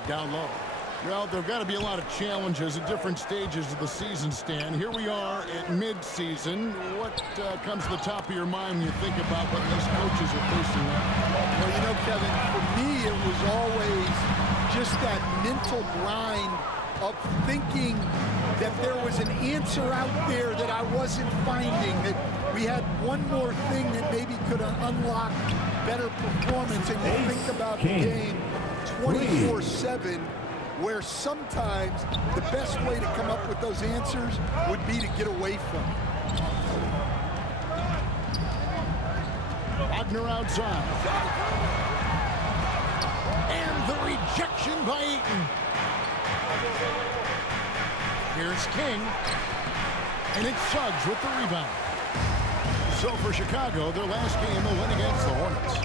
5 down low. Well, there have got to be a lot of challenges at different stages of the season, Stan. Here we are at mid-season. What comes to the top of your mind when you think about what these coaches are facing now? Well, you know, Kevin, for me, it was always just that mental grind of thinking that there was an answer out there that I wasn't finding, that we had one more thing that maybe could unlock better performance. And you think about the game 24/7, where sometimes the best way to come up with those answers would be to get away from it. Wagner outside. And the rejection by Eaton. Here's King. And it's Suggs with the rebound. So for Chicago, their last game will win against the Hornets.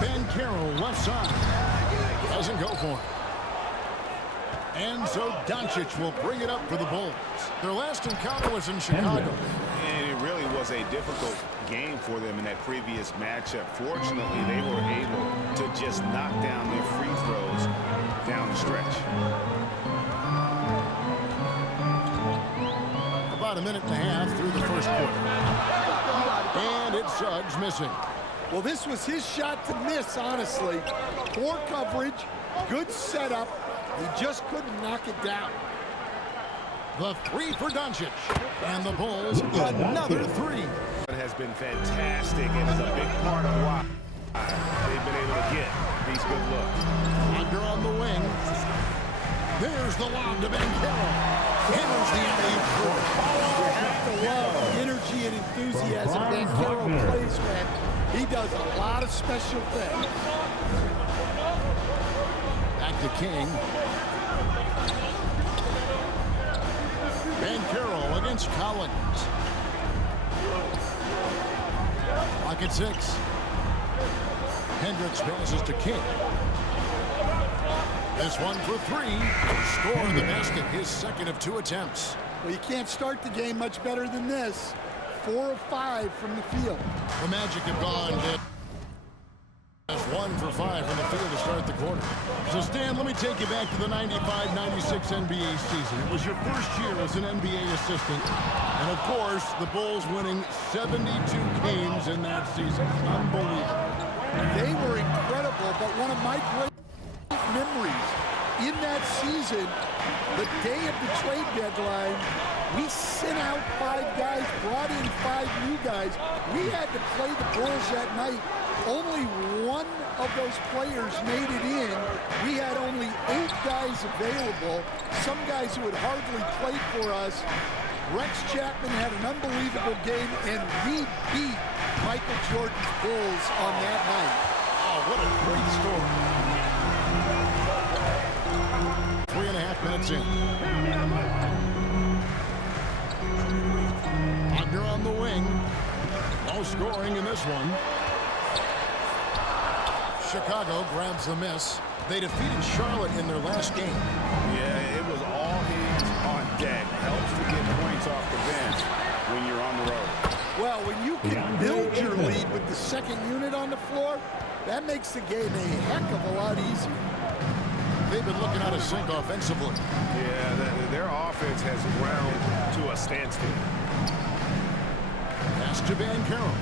Ben Carroll left side. Doesn't go for it. And so Doncic will bring it up for the Bulls. Their last encounter was in Chicago. And it really was a difficult game for them in that previous matchup. Fortunately, they were able to just knock down their free throws down the stretch. About a minute and a half through the first quarter. And it's Suggs missing. Well, this was his shot to miss, honestly. Poor coverage, good setup. He just couldn't knock it down. The three for Doncic. And the Bulls, another three. It has been fantastic and is a big part of why they've been able to get these good looks. Wagner on the wing. There's the lob to Ben Carroll. Hammers the alley-oop. You have to love the energy and enthusiasm Ben Carroll plays with. He does a lot of special things. Back to King. Ben Carroll against Collins. Clock at 6. Hendricks passes to King. This one for 3. Score the basket, his second of 2 attempts. Well, you can't start the game much better than this. 4 of 5 from the field. The Magic have gone as 1 for 5 from the field to start the quarter. So, Stan, let me take you back to the 95-96 NBA season. It was your first year as an NBA assistant. And, of course, the Bulls winning 72 games in that season. Unbelievable. They were incredible, but one of my great memories in that season, the day of the trade deadline, we sent out 5 guys, brought in 5 new guys. We had to play the Bulls that night. Only one of those players made it in. We had only 8 guys available, some guys who had hardly played for us. Rex Chapman had an unbelievable game, and we beat Michael Jordan's Bulls on that night. Oh, what a great story. 3.5 minutes in. Wagner on the wing. No scoring in this one. Chicago grabs the miss. They defeated Charlotte in their last game. Yeah, it was all hands on deck. Helps to get points off the bench when you're on the road. Well, when you can build your lead with the second unit on the floor, that makes the game a heck of a lot easier. They've been looking out of sync offensively. Yeah, their offense has ground to a standstill. Pass to Van Carroll.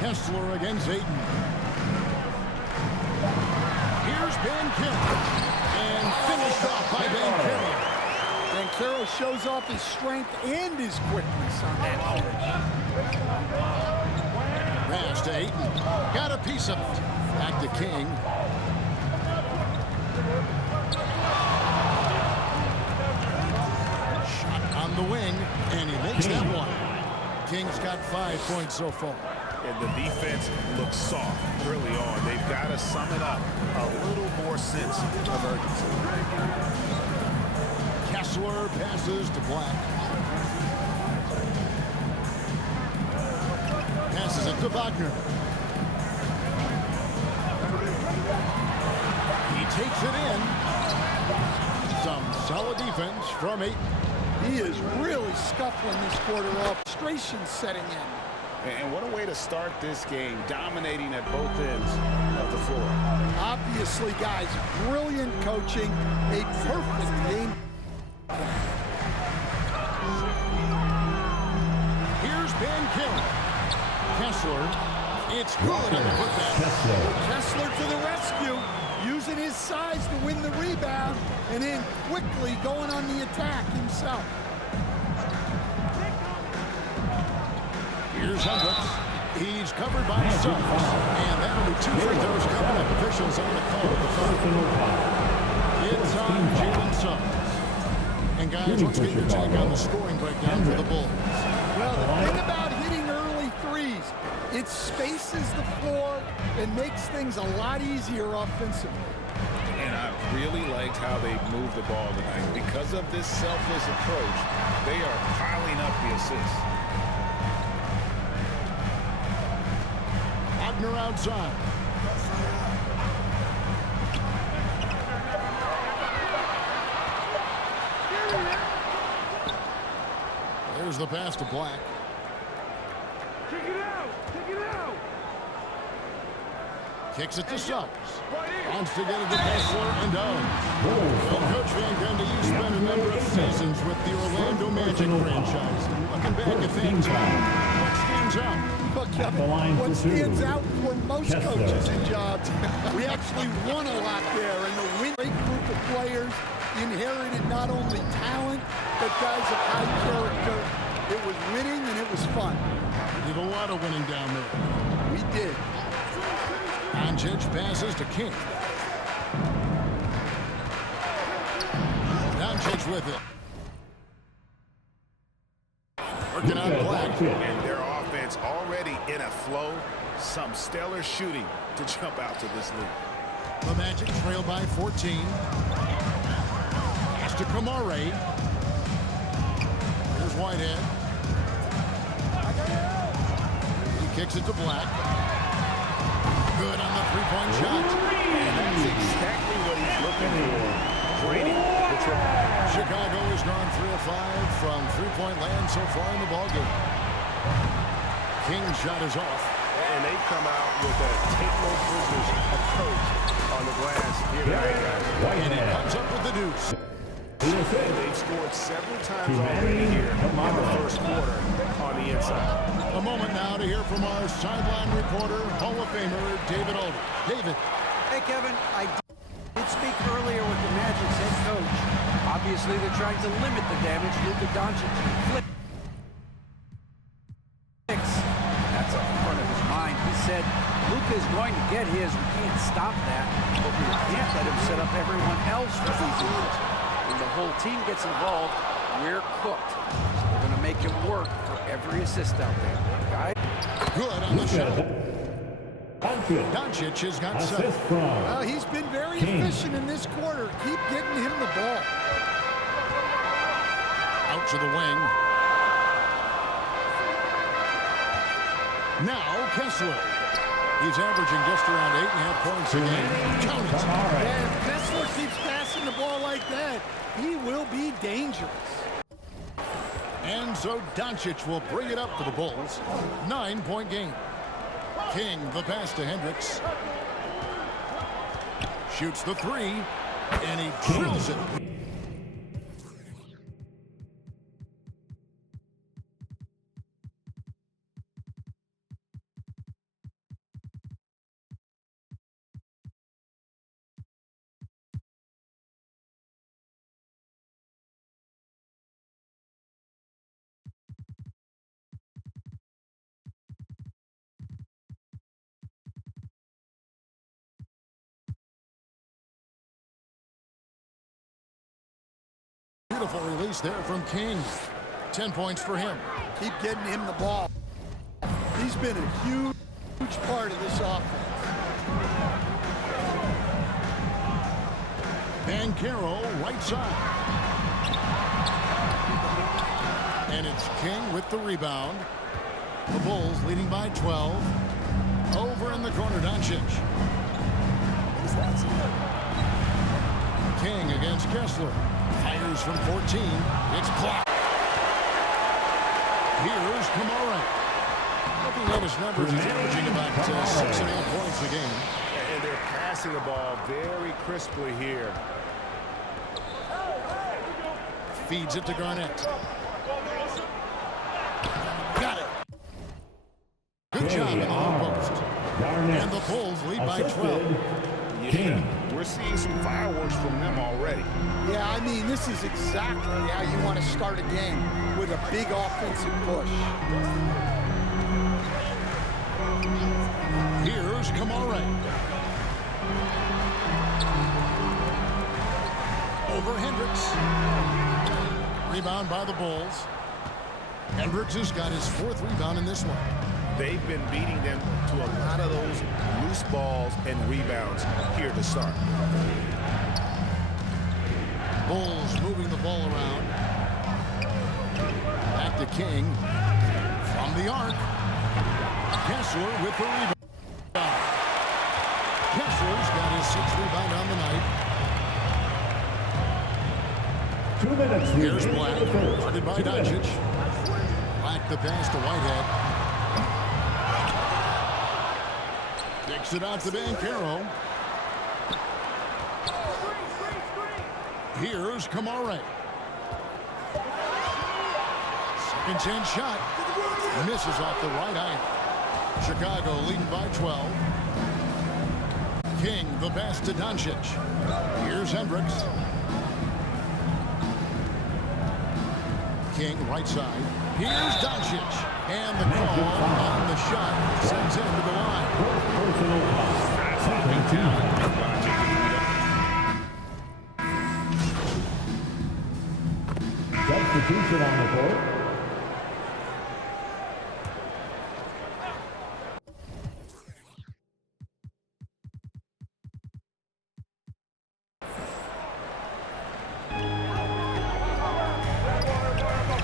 Kessler against Ayton. Here's Van Carroll. And finished off by Van Carroll. Van Carroll shows off his strength and his quickness on that finish. Pass to Ayton. Got a piece of it. Back to King. Shot on the wing, and he makes that one. King's got 5 points so far. And the defense looks soft early on. They've got to sum it up a little more sense of urgency. Kessler passes to Black. Passes it to Wagner. He takes it in. Some solid defense from Ayton. He is really scuffling this quarter off. Frustration setting in. And what a way to start this game, dominating at both ends Obviously, guys, brilliant coaching, a perfect game. Here's Ben Carroll. Kessler. It's good on the putback. Kessler to the rescue, using his size to win the rebound, and then quickly going on the attack himself. Here's Hendricks. He's covered by Suggs. And that'll be 2 free throws coming up. Officials on the call at the foul. It's on Jalen Suggs. And guys, let's get your take on the scoring breakdown for the Bulls. Well, the thing about hitting early threes, it spaces the floor and makes things a lot easier offensively. And I really liked how they moved the ball tonight. Because of this selfless approach, they are piling up the assists. Wagner outside. There's the pass to Black. Kick it out! Kick it out! Kicks it to Suggs. Wants to get it to Kessler and does. Well, Coach Van Gundy, you spent a number of seasons with the Orlando Magic franchise. Looking back at that time, what stands out? Look, Kevin, what stands out for most coaches and jobs, we actually won a lot there, and the win great group of players inherited not only talent, but guys of high character. It was winning and it was fun. We did a lot of winning down there. We did. Doncic passes to King. Doncic with it. Working on Black. And their offense already in a flow. Some stellar shooting to jump out to this lead. The Magic trail by 14. Pass to Kamare. Here's Whitehead. He kicks it to Black. Good on the three-point shot. And that's exactly what he's looking for. Draining the triple. Chicago has gone 3 of 5 from three-point land so far in the ballgame. King's shot is off. And they come out with a take-no-prisoners approach on the glass here tonight, guys. And he comes up with the deuce. They've scored several times already here in the first quarter on the inside. A moment now to hear from our sideline reporter, Hall of Famer David Alder. David. Hey, Kevin, I did speak earlier with the Magic's head coach. Obviously, they're trying to limit the damage Luka Doncic inflicts. That's up in front of his mind. He said, Luka is going to get his. We can't stop that, but we can't let him set up everyone else for easy hits. When the whole team gets involved, we're cooked. We're going to make him work for every assist out there. Guys? Good on the shot. Doncic has got 7. Well, he's been very efficient in this quarter. Keep getting him the ball. Out to the wing. Now Kessler. He's averaging just around 8.5 points a game. Count it. And if Kessler keeps passing the ball like that, he will be dangerous. And so Doncic will bring it up for the Bulls. 9-point game. King, the pass to Hendricks. Shoots the 3, and he drills it. Beautiful release there from King. 10 points for him. Keep getting him the ball. He's been a huge part of this offense. Van Carroll, right side. And it's King with the rebound. The Bulls leading by 12. Over in the corner, Doncic. King against Kessler. Fires from 14. It's blocked. Here's Kamara. Looking at his numbers, he's averaging about 6.5 points a game. And they're passing the ball very crisply here. Feeds it to Garnett. Got it. Good job in the low post. And the Bulls lead by 12. Yeah, we're seeing some fireworks from them already. Yeah, I mean, this is exactly how you want to start a game, with a big offensive push. Here's Kamare. Over Hendricks. Rebound by the Bulls. Hendricks has got his 4th rebound in this one. They've been beating them to a lot of those loose balls and rebounds here to start. Bulls moving the ball around. Back to King. From the arc. Kessler with the rebound. Kessler's got his 6th rebound on the night. 2 minutes. Here's Black. Guarded by Doncic. Black the pass to Whitehead. Kicks it out to Bancaro. Here's Kamare. Second chance shot. Misses off the right eye. Chicago leading by 12. King the pass to Doncic. Here's Hendricks. King right side. Here's Doncic. And the call on the shot sends him to the line. Substitution on the court.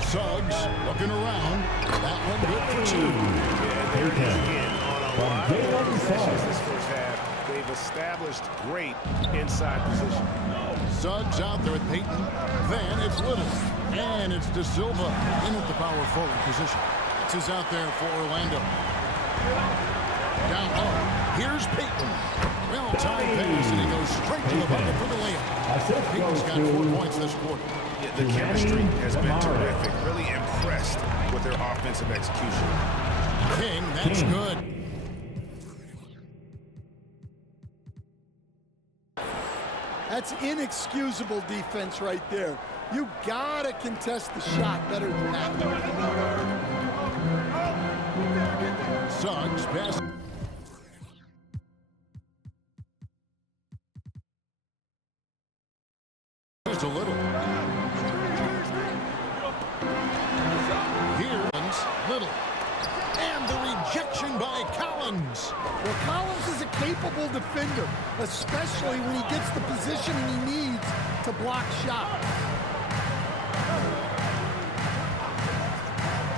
Suggs looking around. That one good for 2. Yeah, there it is again. On a lot of possessions this first half, they've established great inside position. Suggs out there with Payton. Then it's Little. And it's De Silva in at the power forward position. This is out there for Orlando. Down low. Here's Payton. Well-timed pass, and he goes straight to the bucket for the layup. Payton's got 4 points this quarter. Yeah, the chemistry has been terrific. Really impressed with their offensive execution. King, that's good. That's inexcusable defense right there. You gotta contest the shot better than that. Suggs pass. Just a little. Here's Little. And the rejection by Collins. Well, Collins is a capable defender, especially when he gets the positioning he needs to block shots.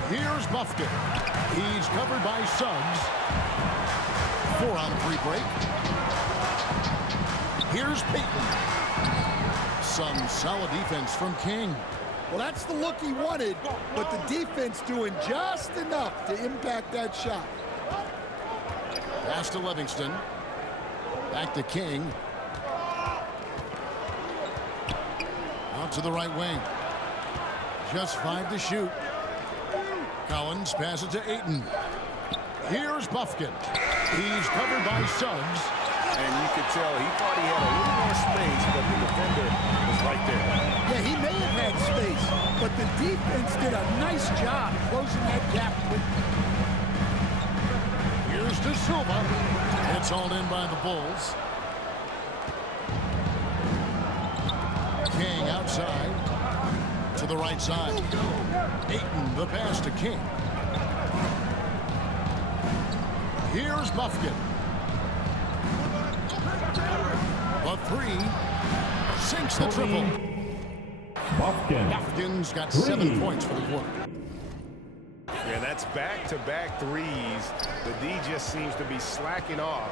Here's Buffkin. He's covered by Suggs. 4-on-3 break. Here's Payton. Some solid defense from King. Well, that's the look he wanted, but the defense doing just enough to impact that shot. Pass to Livingston. Back to King. Out to the right wing. Just 5 to shoot. Collins passes to Ayton. Here's Buffkin. He's covered by Suggs. And you could tell he thought he had a little more space, but the defender was right there. Yeah, he may have had space, but the defense did a nice job closing that gap quickly. Here's De Silva. It's hauled in by the Bulls. King outside. To the right side. Ayton the pass to King. Here's Buffkin. The 3. Sinks the triple. Buffkin's got 7 points for the quarter. Yeah, that's back-to-back threes. The D just seems to be slacking off.